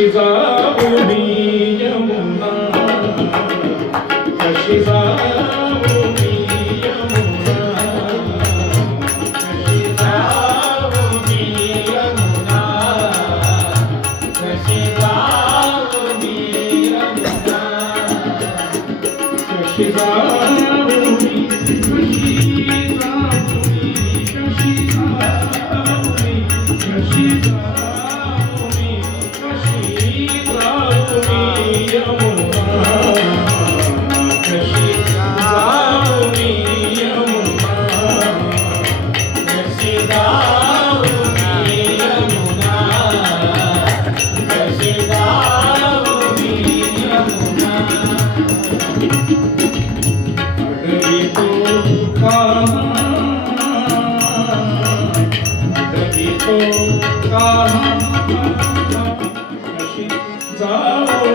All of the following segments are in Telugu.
కషిసాము నీయమున్న కషిసాము Shiva. जाओ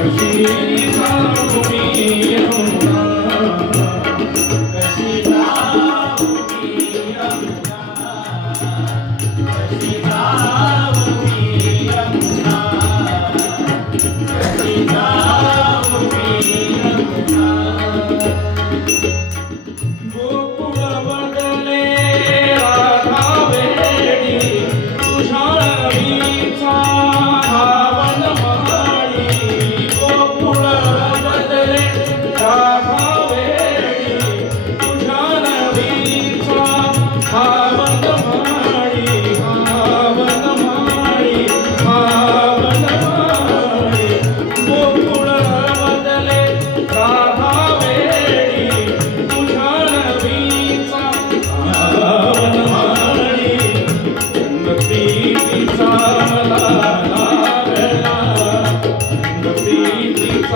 Shiva Kumiya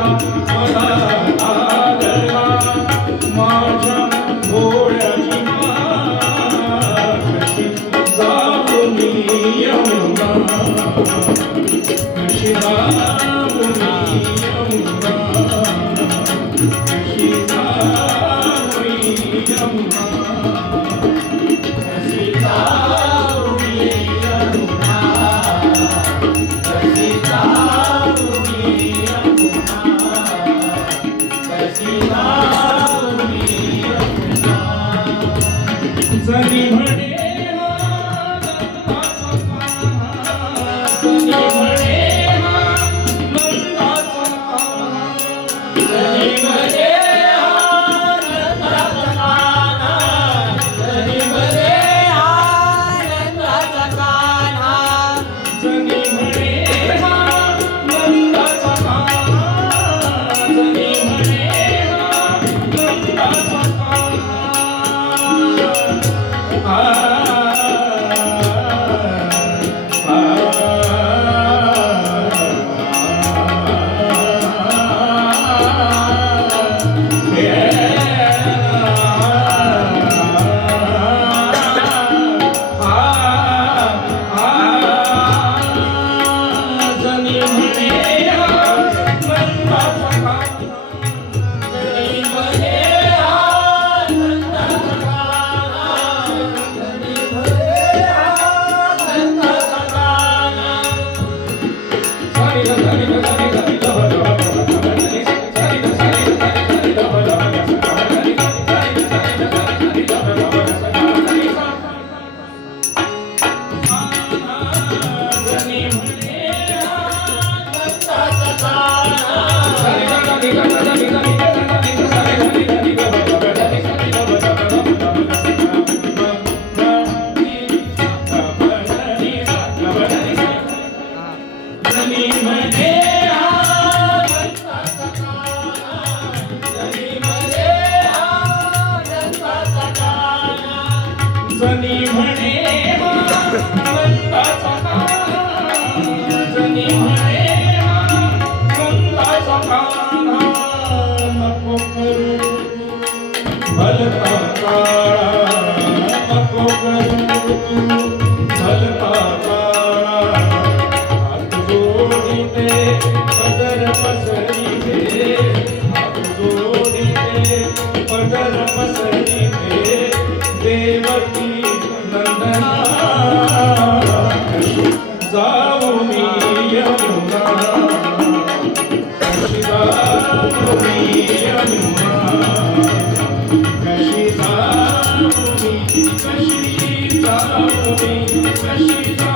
Bye. 三你怀里。ਫਲ ਕਾਲਾ ਮੱਕੋ ਕਰਨ ਤੂੰ Alvin, Mexica.